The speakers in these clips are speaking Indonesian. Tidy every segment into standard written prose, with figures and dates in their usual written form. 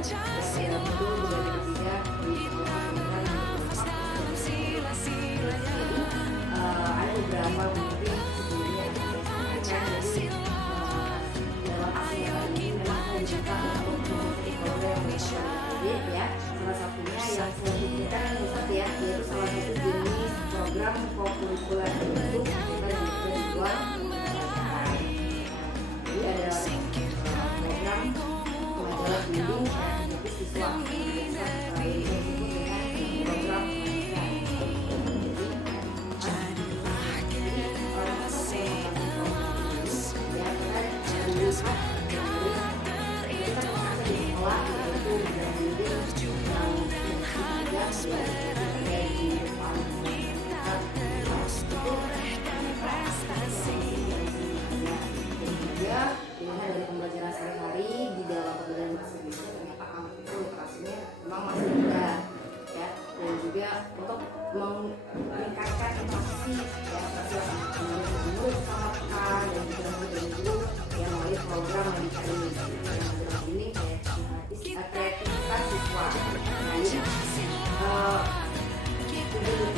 dalam itu juga ketiga di ada beberapa mungkin sebelumnya dalam aksi ini memang saya diminta untuk program ya. Salah satunya yang saya pikirkan ya, yaitu salah satu jenis program kokurikuler untuk kita yang berjuang. Jadi ada program pelajaran bimbing bagi siswa yang disebut dengan program dari pembelajaran sehari-hari di dalam pembelajaran bahasa Indonesia, ternyata anak itu literasinya memang masih rendah ya, dan juga untuk meningkatkan interaksi ya murid sama rekan dan juga guru yang melalui program Merdeka ini kreativitas siswa. Nah,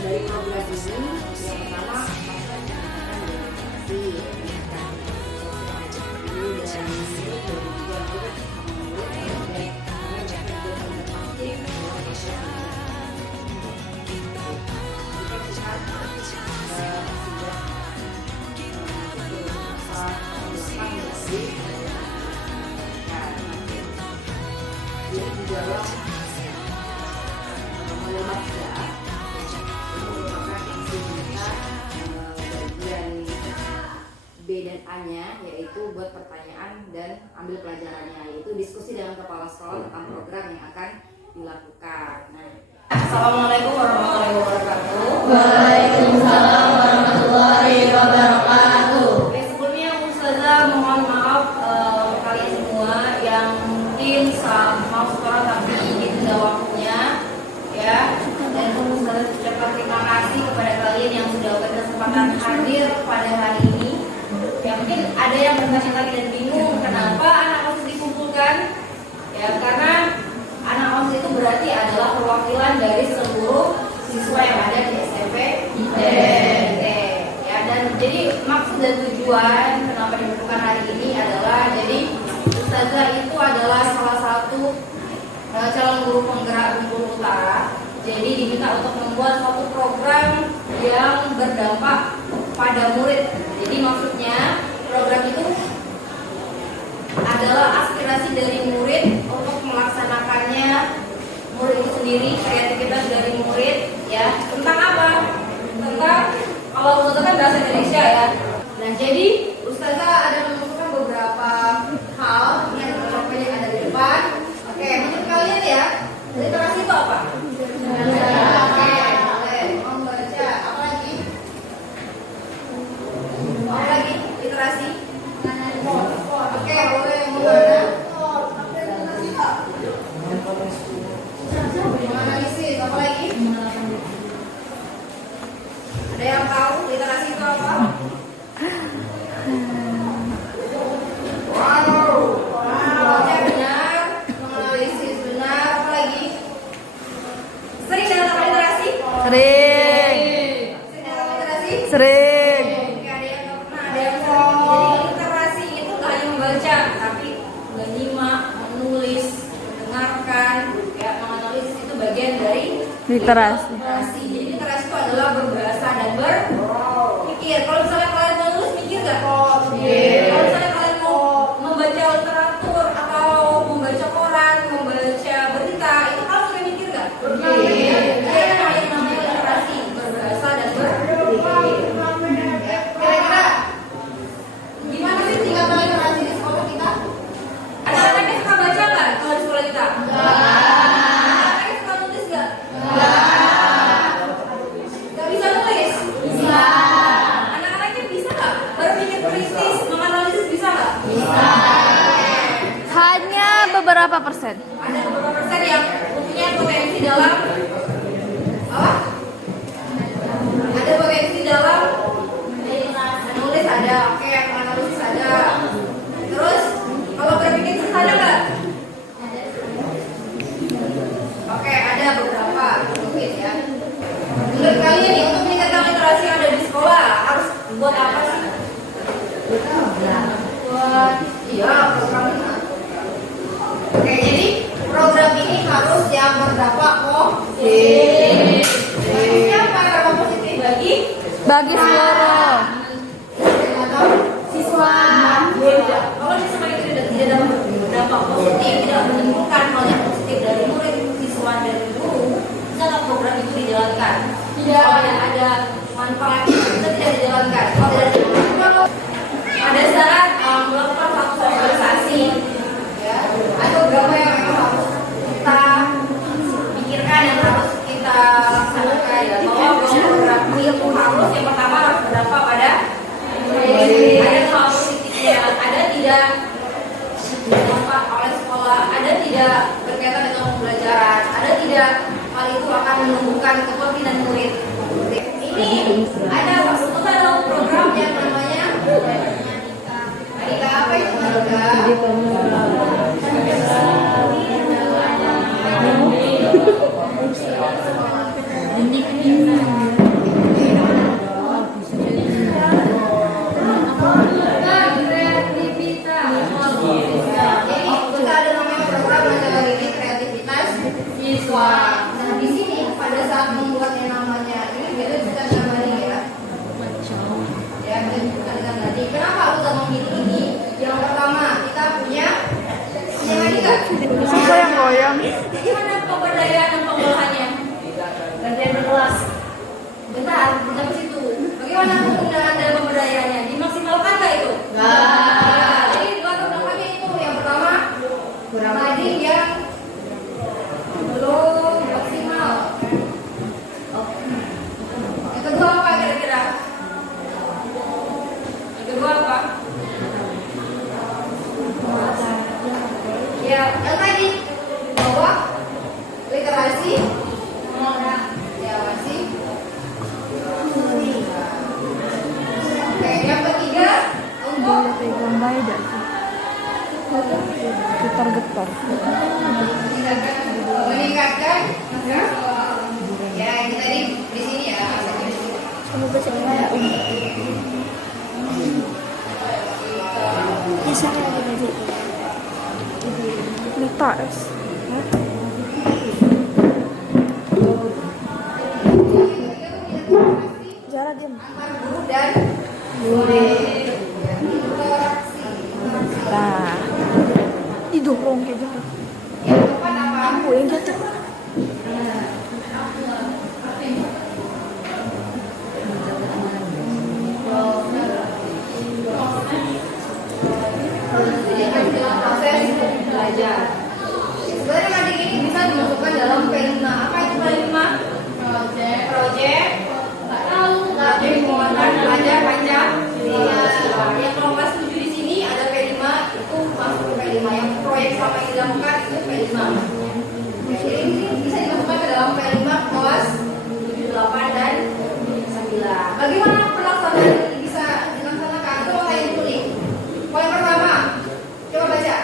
dari program ini yang pertama B dan A-nya, yaitu buat pertanyaan dan ambil pelajarannya, yaitu diskusi dengan kepala sekolah tentang program yang akan dilakukan. Nah, Assalamualaikum warahmatullahi wabarakatuh. Waalaikumsalam warahmatullahi wabarakatuh. Oke, sebelumnya Ustazah mohon maaf kalian semua yang mungkin mau sekolah tapi ditunda waktunya ya, dan Ustazah ucapkan terima kasih kepada kalian yang sudah berkesempatan hadir pada hari ini. Ya, mungkin ada yang bertanya-tanya dan bingung kenapa anak OSIS dikumpulkan ya, karena anak OSIS itu berarti adalah perwakilan dari seluruh siswa yang ada di SMP ITT ya, dan jadi maksud dan tujuan kenapa dibentukkan hari ini adalah jadi Ustazah itu adalah salah satu calon guru penggerak Bengkulu Utara, jadi diminta untuk membuat suatu program yang berdampak pada murid. Jadi maksudnya program itu adalah aspirasi dari murid untuk melaksanakannya murid itu sendiri, kreativitas dari murid ya. Tentang apa? Tentang, kalau Ustazah kan bahasa Indonesia ya. Nah, jadi Ustazah ada menemukan beberapa hal yang ada di depan. Oke, menurut kalian ya, literasi itu apa? Literasi. Oke, boleh menganalisis. Apa lagi? Ada yang tahu literasi itu apa? Baca benar, menganalisis benar. Apa lagi? Sering dalam literasi? Sering. Sering dalam literasi? Sering. Bagian dari Literasi. Jadi literasi itu adalah berbahasa dan berpikir. Kalau misalnya kalian mau nulis, mikir nggak? Kalau misalnya kalian mau membaca literatur atau membaca koran, membaca berita, itu kalian sudah mikir nggak? Itu yang namanya literasi, berbahasa dan berpikir. Kira-kira gimana sih tingkat literasi di sekolah kita? Ada anak yang suka baca nggak kalau di sekolah kita? Gak bisa nulis? Bisa. Anak-anaknya bisa gak berpikir kritis, menganalisis, bisa gak? Bisa. Hanya beberapa persen. Ada beberapa persen yang punya potensi dalam apa? Ada potensi dalam menulis, ada, oke, menganalisis ada. Terus kalau berpikir kritis ada gak? Buat apa sih? Buat iya program ini. Oke, jadi program ini harus yang berdampak positif. Siapa yang berdampak positif Bagi seluruh atau siswa? Beda. Kalau siswa itu tidak dapat berdampak positif, tidak menimbulkan hal yang positif dari murid, siswa dan guru, maka program itu dijalankan. Tidak ada manfaat itu tidak dijalankan. Kalau tidak dijalankan, pada saat melakukan satu sosialisasi, ya, ada beberapa yang memang harus kita pikirkan, yang harus kita laksanakan, ya, bahwa program itu harus yang pertama harus berdampak pada ada hal positifnya, ada tidak dampak oleh sekolah, ada tidak berkaitan dengan pembelajaran, ada tidak hal itu akan menumbuhkan kepemimpinan murid. Ini ada program yang namanya Adika, apa itu Adika? Nah, di sini pada saat membuat yang namanya ini kita bisa gambarin ya. Ya, kita gambarin. Kenapa aku tak memilih ini? Yang pertama, kita punya lagi nggak? Siapa yang goyang? Gimana pemberdayaan dan pengolahannya? Gantian berkelas. Bentar, sampai situ. Bagaimana penggunaan dan pemberdayaannya? Dimaksimalkan nggak itu? Nggak. Jadi dua belakangnya itu yang pertama, tadi yang belum maksimal. Yang kedua apa kira-kira? Yang kedua apa? Ya, yang tadi bahwa literasi, ya masih. Oke, yang ketiga untuk Pegang Biden. Getar-getar. meningkatkan ya ini tadi di sini ya Kamu baca ya Di sana ada baca. Litas. Jarak diam. antar guru dan murid. Nah, didorong kayak gitu. Yang keempat apa? Aku yang jatuh. Jadi kan dalam proses belajar. Sebenarnya materi ini bisa dimasukkan dalam P5. Apa itu P5? Project. Nggak tahu. Jadi muatan belajar Pancasila. Yang kelompok 7 di sini ada P5 itu masuk ke P5. Yang proyek sama yang dilakukan itu P5. Jadi ini bisa dimasukkan ke dalam P5 kelas 7, 8 dan 9. Bagaimana pelaksanaan ini bisa dilaksanakan? Coba saya tulis. Poin pertama, coba baca.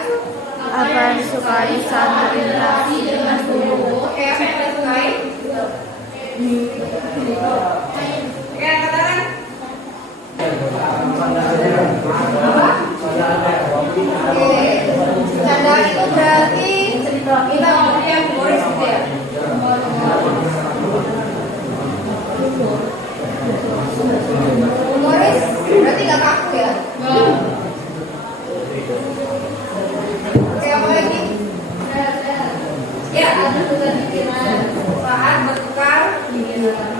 Apa yang disukai saat berinteraksi dengan guru? Oke, apa yang kalian sukai? Oke, katakan. Apa? Oke, canda itu berarti kita ngomong yang humoris gitu ya. Humoris berarti nggak kaku ya? Oke, apa lagi? Ya, ada tukar pikiran saat bertukar pikiran.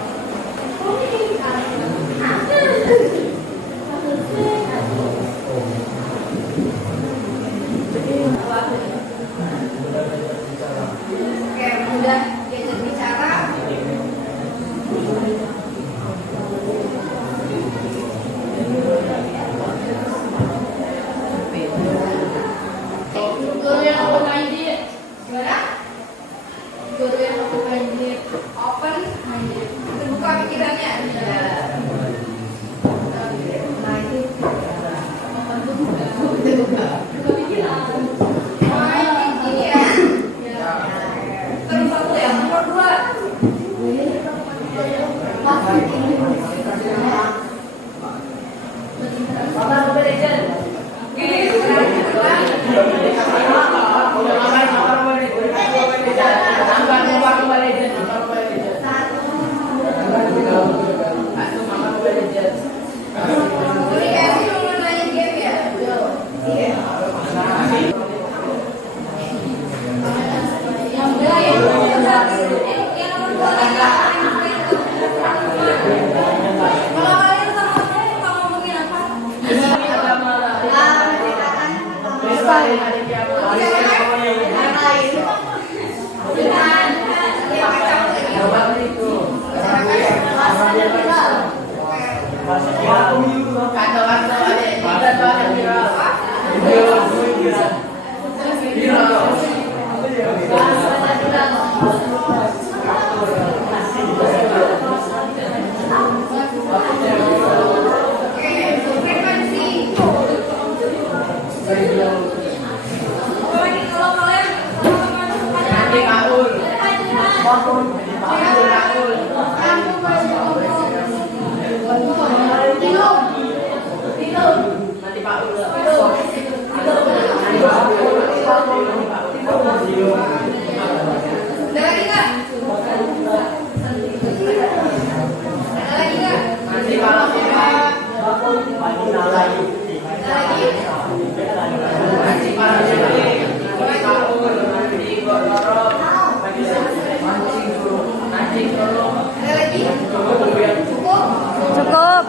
Cukup.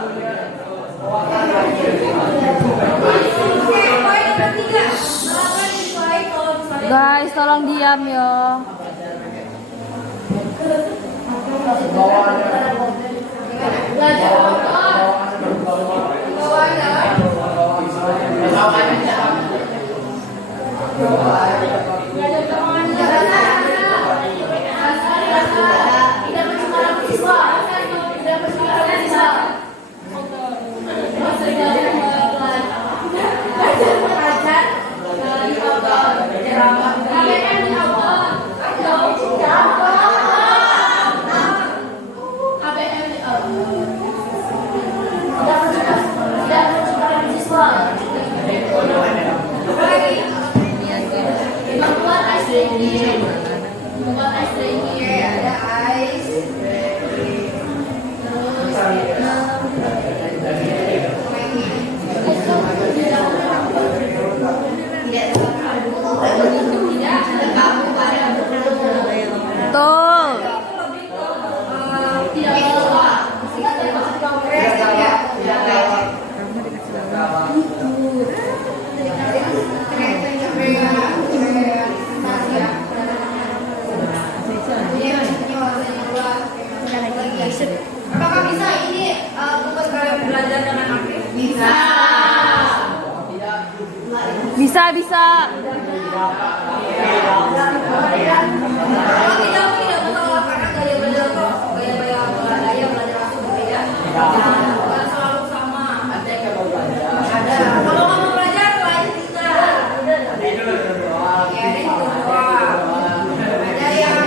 Guys, tolong diam ya. Betul. Apakah bisa ini tugas kalian belajar dengan aktif? Bisa. Bisa, bisa. Kalau tidak masalah karena gaya belajar kok gaya belajar aku berbeda. Bukan selalu sama. Ada. Kalau kamu belajar kita. Ya, ini juga. Ada yang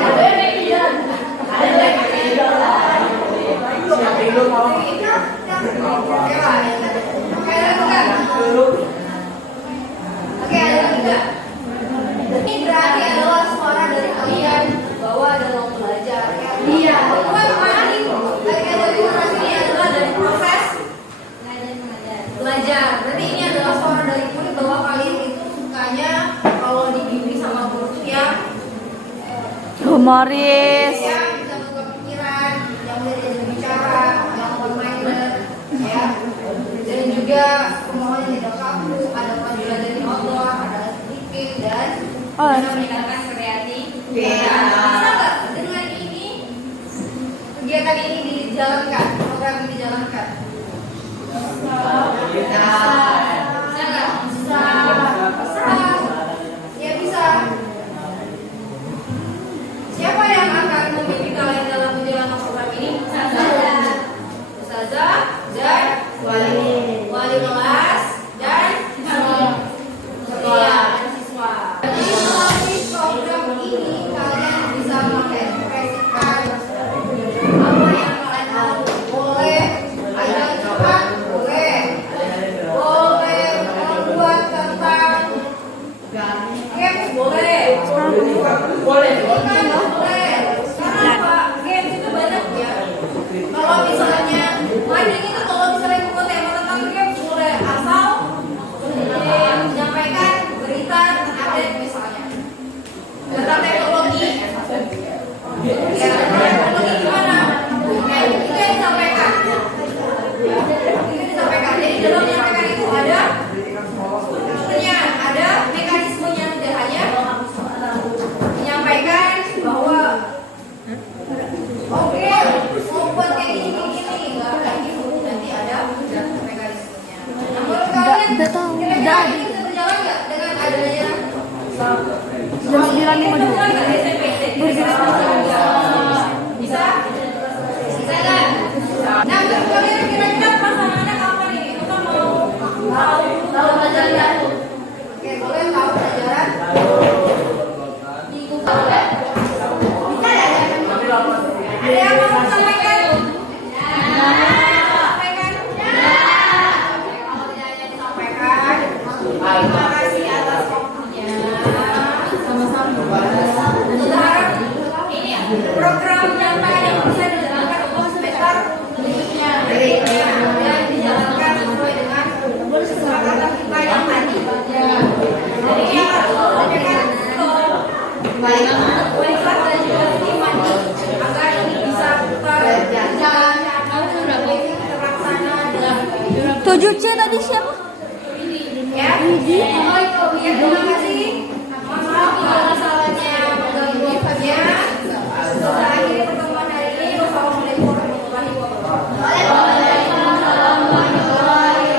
Oke, ada tiga. Ini berarti adalah suara dari kalian bahwa dalam belajar. Iya. Bagian dari proses ini adalah dari proses belajar. Berarti ini adalah suara dari murid bahwa kalian itu sukanya kalau dibimbing sama guru yang Humoris. bisa buka pikiran, yang belajar bicara, yang open-minded, ya. Dan juga pemahaman yang tidak kaku, ada pelajaran dari outdoor, ada sedikit dan bisa meningkatkan kreativitas. Bisa nggak dengan ini kegiatan ini dijalankan, program ini dijalankan? Bisa. Bisa nggak? Bisa. Ya bisa. Siapa yang akan membimbing kalian dalam menjalankan program ini? Ustazah dan wali kelas dan sekolah siswa. Jadi melalui program ini kalian bisa mengekspresikan apa yang kalian tahu. Boleh ada curhat, boleh membuat tentang games, boleh. Boleh. Karena apa? Games itu banyak ya. Kalau misalnya maning itu kalau misalnya buat tema tentang games boleh asal menyampaikan berita update misalnya tentang teknologi. Ya, teknologi gimana? Itu yang disampaikan. Itu disampaikan. Jadi dalam menyampaikan itu ada strukturnya, ada mekanisme. Bisa? Bisa nggak? Nah, menurut kalian kira-kira pasangannya kapan nih? Kita mau tahu pelajaran. Oke, boleh tahu pelajaran? Minggu boleh? Bisa ya? Ada yang mau sampaikan? Sampaikan? Oke, kalau tidak ada yang disampaikan, terima kasih atas waktunya. Sama-sama. Ini ya, program nyata yang bisa dijalankan untuk semester berikutnya dan dijalankan sesuai dengan kesepakatan kita yang tadi. Jadi yang harus disampaikan ke wali kelas dan juga tim mandi agar ini bisa berjalan terlaksana dengan 7C tadi siapa? ya. Oh itu ya, terima kasih. Mohon maaf kalau salahnya mengganggu waktunya. Setelah akhiri pertemuan hari ini, wassalamualaikum warahmatullahi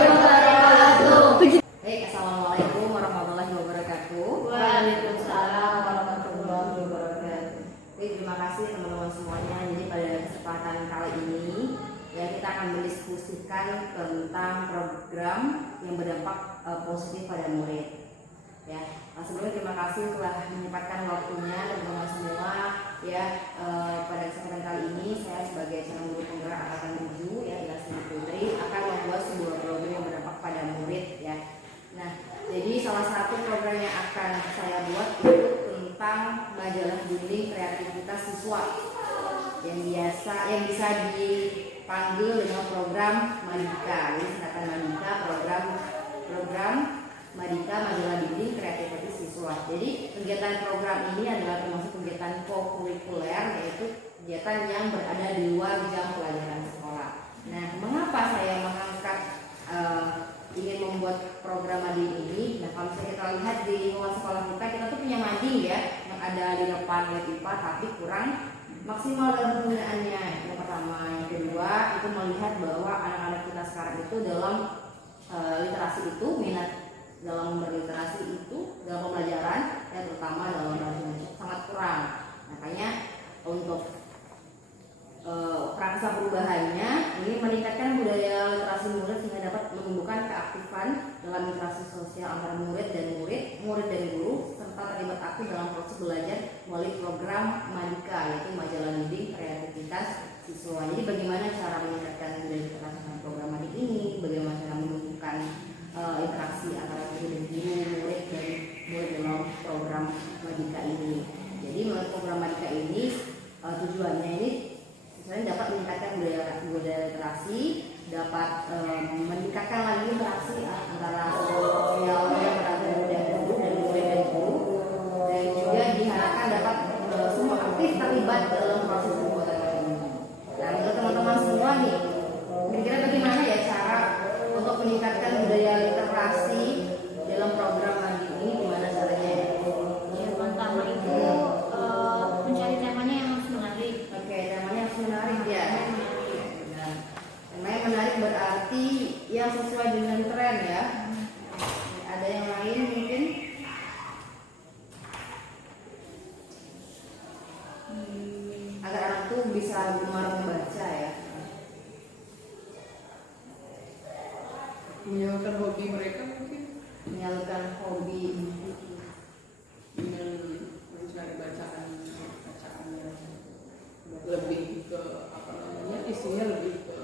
wabarakatuh. Baik, assalamualaikum warahmatullahi wabarakatuh. Waalaikumsalam warahmatullahi wabarakatuh. Baik, terima kasih teman-teman semuanya. Jadi pada kesempatan kali ini ya kita akan mendiskusikan tentang program yang berdampak positif pada murid. Ya, sebelumnya terima kasih telah menyempatkan waktunya teman-teman semua. Ya, pada kesempatan kali ini saya sebagai calon guru penggerak angkatan 7 ya Ilasmi Putri akan membuat sebuah program yang berdampak pada murid ya. Nah, jadi salah satu program yang akan saya buat itu tentang majalah dinding kreativitas siswa yang bisa dipanggil dengan program Madika. Jadi singkatan Madika, program Madika majalah dinding kreativitas siswa. Jadi kegiatan program ini adalah termasuk kegiatan co-kurikuler, yaitu kegiatan yang berada di luar jam pelajaran sekolah. Nah, mengapa saya mengangkat ingin membuat program mading ini? Nah, kalau misalnya kita lihat di luar sekolah kita tuh punya mading ya, yang ada di depan lab IPA, tapi kurang maksimal dalam penggunaannya. Yang pertama, yang kedua itu melihat bahwa anak-anak kita sekarang itu dalam literasi itu minat dalam berliterasi itu dalam pembelajaran ya, terutama dalam bahasa Indonesia sangat kurang. Makanya untuk praksa perubahannya ini meningkatkan budaya literasi murid sehingga dapat menumbuhkan keaktifan dalam literasi sosial antara murid dan guru, serta terlibat aktif dalam proses belajar melalui program Madika, yaitu majalah dinding kreativitas siswa. Jadi bagaimana cara meningkatkan budaya literasi dengan program Madik ini, bagaimana cara menumbuhkan interaksi antara guru dan murid dalam program Madika ini. Jadi melalui program Madika ini tujuannya ini sebenarnya dapat meningkatkan budaya literasi, dapat meningkatkan lagi interaksi antara sosial yang berada dan murid dan guru, dan juga diharapkan dapat semua aktif terlibat dalam proses pembuatan ini. Nah, untuk teman-teman semua nih, kira-kira bagaimana ya cara untuk meningkatkan budaya literasi dalam program Madik ini, gimana caranya ya? Yang pertama itu mencari temanya yang harus menarik. Oke, temanya harus menarik ya. Nah, temanya menarik berarti yang sesuai dengan tren ya. Ada yang lain mungkin? Agar anak tuh bisa gemar membaca ya. Menyalurkan hobi mereka mungkin Menyalurkan hobi. dengan mencari bacaan yang lebih ke apa namanya, isinya lebih ke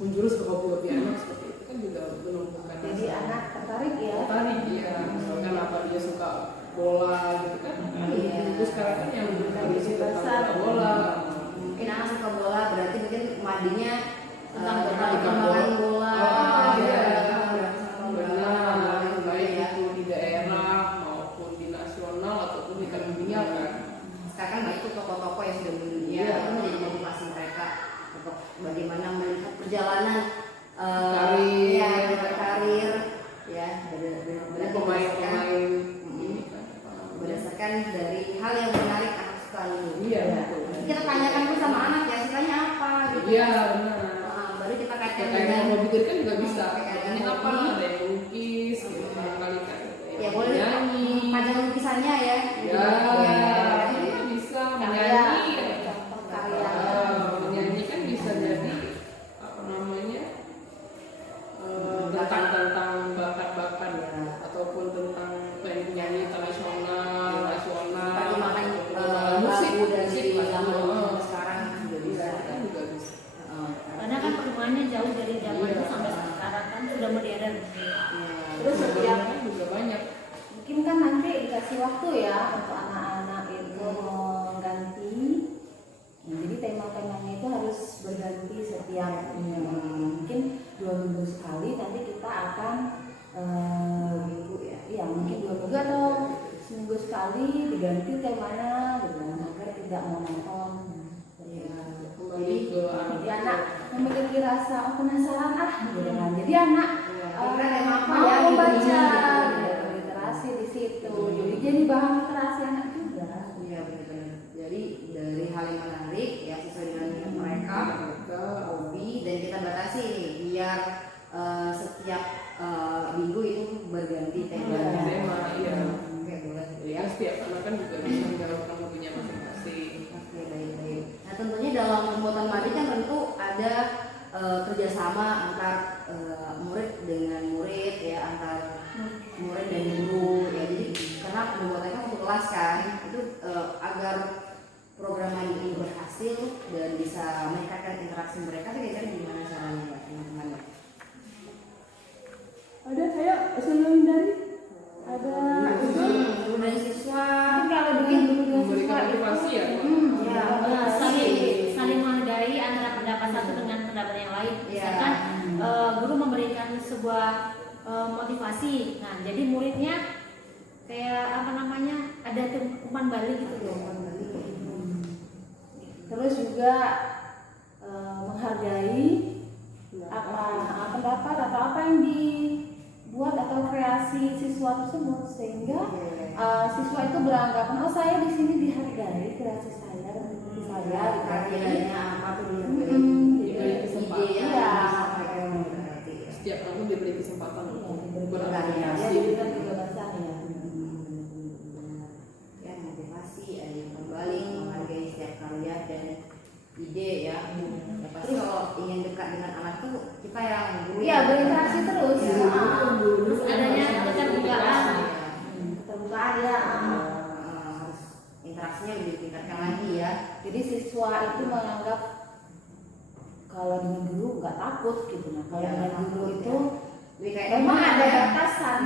menjurus ke hobi-hobi anak seperti itu kan juga menumbuhkan Jadi anak tertarik ya. tertarik ya, misalkan apa dia suka bola gitu kan. Iya. Terus sekarang kan yang berisi tentang bola. Mungkin anak suka bola, berarti mungkin madinya Tentang bola. perkembangan bola. Oh, iya. Benar. Baik itu di daerah maupun di nasional ataupun di dunia kan. Sekarang kan banyak tuh toko-toko yang sudah mendunia, Iya. itu menjadi motivasi mereka untuk bagaimana melihat perjalanan Karir. ya, berkarir ya, Dari pemain-pemain ini kan. berdasarkan dari hal yang menarik anak suka dulu. Iya, Ya. betul. Nanti kita tanyakan dulu sama anak ya, sukanya apa gitu. Iya, benar. Baru kita kaitkan Kayak yang dengan hobi tadi kan juga bisa. Kayak Ini apa? hobi. Ada yang lukis, gitu barangkali kan. ya boleh nyanyi. pajang lukisan rasanya ya. Ya, Ya. ini bisa Karya, menyanyi. contoh karya. Menyanyi kan bisa jadi apa namanya tentang bakat-bakat Ya. ataupun tentang penyanyi internasional, nasional, Terjemahkan musik, lagu dari musik, zaman lagu. sekarang juga bisa. Iya, kan juga bisa. Karena kan perkembangannya jauh dari zaman Iya. itu sampai sekarang kan sudah modern. Terus setiap kan juga banyak. mungkin kan nanti dikasih waktu ya untuk anak-anak itu mengganti. Nah, jadi tema-temanya itu harus berganti setiap mungkin 2 minggu sekali. Nanti kita akan minggu ya mungkin 2 minggu atau seminggu sekali diganti temanya gitu agar tidak monoton. Kembali ke Jadi anak memiliki rasa penasaran gitu kan. Jadi anak tema apa mau ya, membaca gitu. gitu, literasi di situ. Jadi bahan literasi anak juga. Iya benar-benar. Jadi dari hal yang menarik ya sesuai dengan mereka hobi dan kita batasi nih biar setiap minggu itu berganti tema. Iya. Tema, iya. Oke boleh. Ya setiap anak kan juga bisa menjalankan hobinya masing-masing. Oke baik-baik. Nah tentunya dalam pembuatan materi kan tentu ada kerjasama antar murid dengan murid ya antar murid dan guru ya jadi karena pembuatannya kan satu kelas kan itu agar program ini berhasil dan bisa meningkatkan interaksi mereka itu kira-kira gimana caranya Mbak, teman-teman Mbak? Ada saya sebelum dari ada Guru dan siswa Mungkin kalau dengan guru dan memberikan siswa itu motivasi ya. ya Saling menghargai antara pendapat satu dengan pendapat yang lain. Iya. Misalkan guru memberikan sebuah motivasi. Nah, jadi muridnya kayak apa namanya ada umpan balik gitu loh. terus juga menghargai apa pendapat atau apa yang dibuat atau kreasi siswa tersebut sehingga siswa itu beranggapan oh saya di sini dihargai kreasi saya di saya karyanya apa tuh jadi ide yang iya. disampaikan berarti ya. Setiap kamu diberi kesempatan untuk Dia berkreasi. diberikan kebebasan ya. Ya motivasi kembali menghargai setiap karya dan ide ya. Ya pasti kalau ingin dekat dengan anak tuh kita yang guru Iya berinteraksi terus. Ya, Terus adanya keterbukaan. Keterbukaan ya. harus interaksinya lebih ditingkatkan lagi ya. Jadi siswa itu menganggap kalau dengan guru nggak takut gitu. Nah kalau Iya, dengan takut, guru ya. itu Lebih kayak memang teman ada ya. batasan,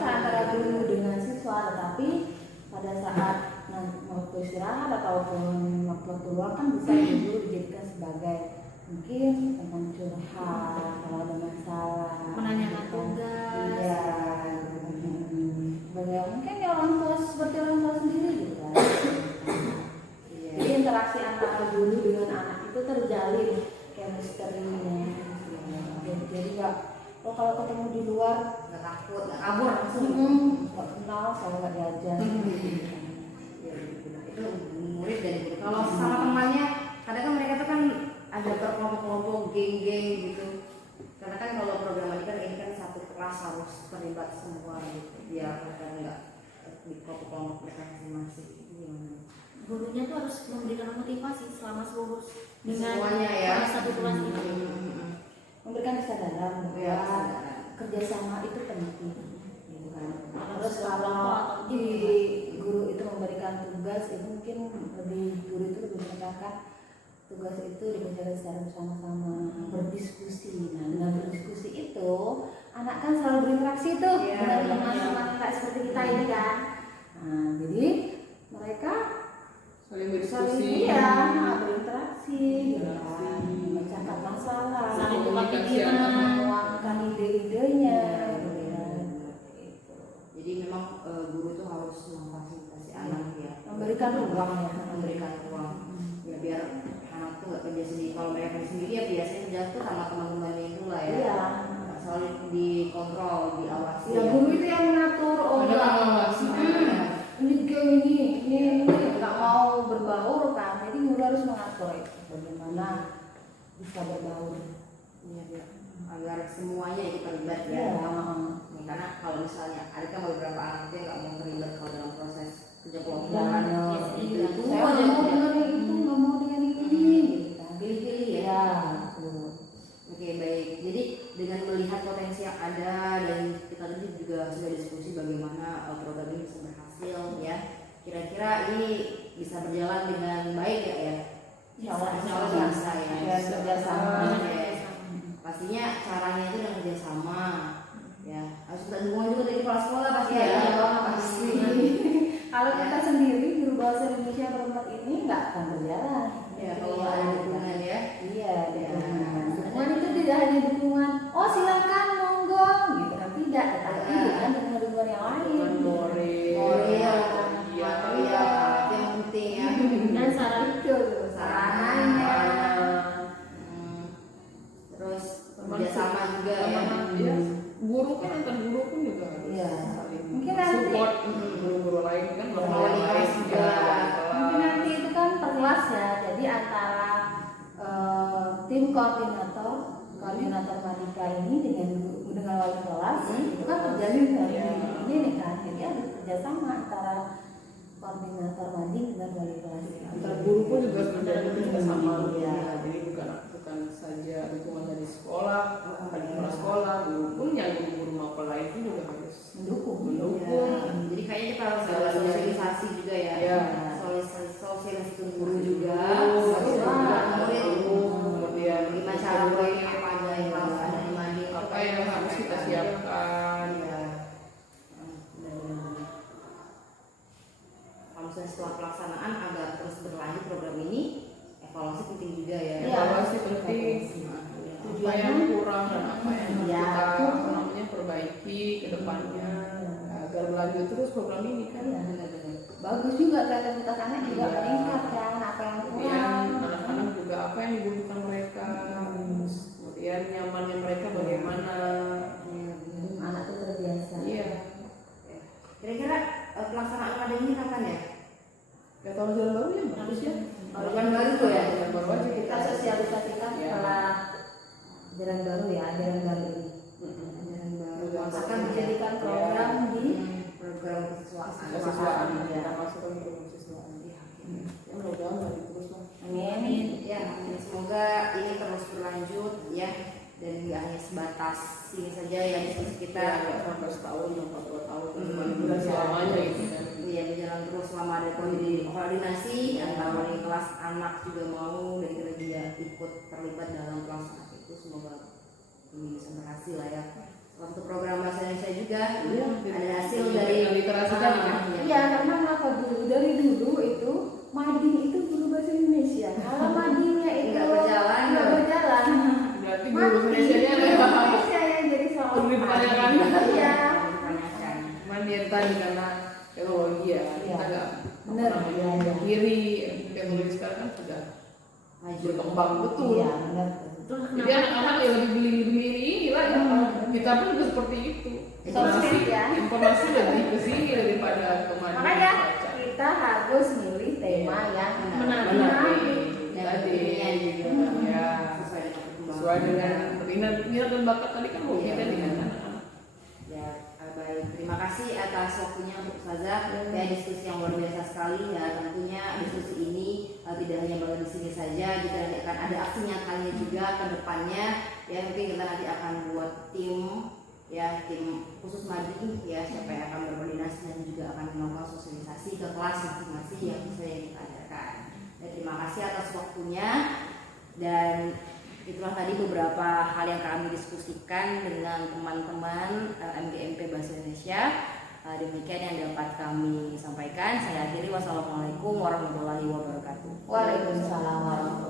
antara guru dengan siswa, tetapi pada saat waktu istirahat ataupun waktu luang kan bisa guru dijadikan sebagai mungkin teman curhat kalau ada masalah, Menanyakan tugas. iya, sebagai mungkin ya orang tua seperti orang tua sendiri gitu kan. Iya. Jadi interaksi antara guru dengan anak itu terjalin chemistry-nya. Jadi nggak, oh kalau ketemu di luar Nggak takut, nggak kabur langsung. nggak kenal, saya nggak diajar. Ya, itu murid dan guru. Kalau sama temannya, kadang kan mereka tuh kan ada berkelompok-kelompok, geng-geng gitu. Karena kan kalau program ini kan satu kelas harus terlibat semua gitu. Biar mereka nggak di kelompok-kelompok mereka masing-masing. Itu gimana? Gurunya tuh harus memberikan motivasi selama seluruh dengan Semuanya ya. satu kelas ini. Memberikan kesadaran bahwa Ya, kesadaran. kerjasama itu penting, gitu kan. Terus Harus kalau kelompok di guru itu memberikan tugas, itu mungkin guru itu lebih menekankan tugas itu dikerjakan secara bersama-sama, berdiskusi. Nah dengan berdiskusi itu anak kan selalu berinteraksi tuh Iya, dengan iya. teman-teman kayak seperti kita ini kan. Nah jadi mereka Saling saling berdiskusi. berinteraksi, gitu kan. Memecahkan masalah, Saling tukar Komunikasi pikiran. menuangkan ide-idenya, gitu kan. Gitu. Jadi memang guru itu harus memfasilitasi anak ya. Memberikan ruang ya, Memberikan ruang. Ya biar anak tuh nggak kerja sendiri. Kalau mereka kerja sendiri ya biasanya jatuh sama teman-temannya itu lah ya. Iya. Selalu dikontrol, diawasi. Ya guru itu yang mengatur, oh Ada ya, pengawasan. ini game ini nggak mau berbaur kan, jadi guru harus mengatur itu bagaimana bisa berbaur. Iya, iya. Agar semuanya ikut terlibat Ya, ya. karena kalau misalnya ada kan beberapa anak tuh yang nggak mau terlibat kalau dalam proses kerja kelompok Jangan kan dong. itu Saya aja nggak mau dengerin itu, nggak mau dengerin ini, gitu kan. pilih-pilih ya. Ya, betul. Oke baik, jadi dengan melihat potensi yang ada dan kita tadi juga sudah diskusi bagaimana program ini bisa berhasil ya, kira-kira ini bisa berjalan dengan baik ya? Insya Allah bisa ya. Dan kerjasama. Oke. Pastinya caranya itu dengan kerjasama ya, harus kita dukungan juga dari kepala sekolah pasti ya. Pasti. Kalau kita sendiri guru bahasa Indonesia berempat ini nggak akan berjalan. Ya kalau nggak ada dukungan ya. Iya, dukungan. Dukungan itu tidak hanya dukungan, oh silakan monggo, gitu kan tidak, tetapi dengan dukungan yang lain. Moral, Iya. itu yang penting ya. Dan saran Itu sarananya. Terus kerjasama juga ya. Iya. Guru kan antar guru pun juga harus Iya. saling Mungkin nanti- support guru-guru lain kan Wali kelas juga. Mungkin nanti itu kan per kelas ya, jadi antara tim koordinator Madika ini dengan wali kelas itu kan terjalin dari ini nih kan, jadi ada kerjasama antara koordinator Mading dengan wali kelas. antar guru pun juga sebenarnya juga sama Iya. jadi bukan saja dukungan dari sekolah, dari kepala sekolah, guru pun yang guru maupun lain pun juga harus Mendukung. mendukung. Jadi kayaknya kita harus ada sosialisasi juga ya. Iya. Sosialisasi ke guru juga. Iya. Kemudian Gimana cara baik apa aja yang harus ada di Mading, apa yang harus kita siapkan. Iya. Kalau misalnya setelah pelaksanaan agar terus berlanjut program ini, evaluasi penting juga ya. Iya. Evaluasi penting. Apa yang kurang dan apa yang harus Iya. kita perbaiki ke depannya agar berlanjut terus program ini kan. Bagus juga kreativitas anak juga Iya. meningkat kan, apa yang Kemudian kurang. anak-anak juga apa yang dibutuhkan mereka, kemudian nyamannya mereka bagaimana. Anak itu terbiasa. Iya. Kira-kira pelaksanaan Mading ini kapan ya? Ya tahun jalan baru ya bagus ya. Bulan baru tuh ya? Jalan baru aja Kita sosialisasikan Iya. setelah ajaran baru ya, ajaran baru ini. Ajaran baru. Akan dijadikan program di program kesiswaan. Kesiswaan Ya. kita masukkan ke kesiswaan. Ya mudah-mudahan lagi terus lah. Amin. Ya, semoga ini terus berlanjut ya, dan nggak hanya sebatas ini saja ya diskusi kita. Kita sampai setahun atau 4 tahun ke depan Hmm. udah selamanya gitu kan. Iya, berjalan terus selama ada koordinasi antara wali kelas, anak juga mau dan kita juga ikut terlibat dalam pelaksanaan itu. Semoga ini bisa berhasil lah ya. Untuk program bahasa Indonesia juga ada hasil dari literasi tadi kan. Iya, karena kenapa dulu dari dulu itu Mading itu guru bahasa Indonesia. Kalau Madingnya itu Nggak berjalan, nggak berjalan. Berarti guru Indonesia-nya ada Indonesia yang jadi soal. perlu ditanyakan. Iya. Cuman dia tadi karena teknologi ya, Iya. kita nggak Bener. Iya. kiri teknologi sekarang kan sudah berkembang betul. Iya, benar. itulah Jadi kenapa anak-anak yang lebih beli ini lah ya. Kita pun juga seperti itu. Informasi ya. Informasi lebih ke sini daripada kemana. Makanya kita harus milih tema yang menarik. Dan Tadi pilihan juga. ya Sesuai dengan perkembangan. sesuai dengan minat dan bakat tadi kan hobi kan dengan anak-anak. Ya, baik. Terima kasih atas waktunya untuk Ustazah. Ya, diskusi yang luar biasa sekali ya. Tentunya diskusi ini tidak hanya berada di sini saja, kita nanti akan ada aksi nyatanya juga ke depannya. Ya, mungkin kita nanti akan buat tim ya, tim khusus Mading ya, siapa yang akan berkoordinasi dan juga akan melakukan sosialisasi ke kelas masing-masing yang bisa yang kita adakan. Ya, terima kasih atas waktunya dan itulah tadi beberapa hal yang kami diskusikan dengan teman-teman MGMP Bahasa Indonesia. Demikian yang dapat kami sampaikan. Saya akhiri, wassalamualaikum warahmatullahi wabarakatuh. Waalaikumsalam warahmatullahi wabarakatuh.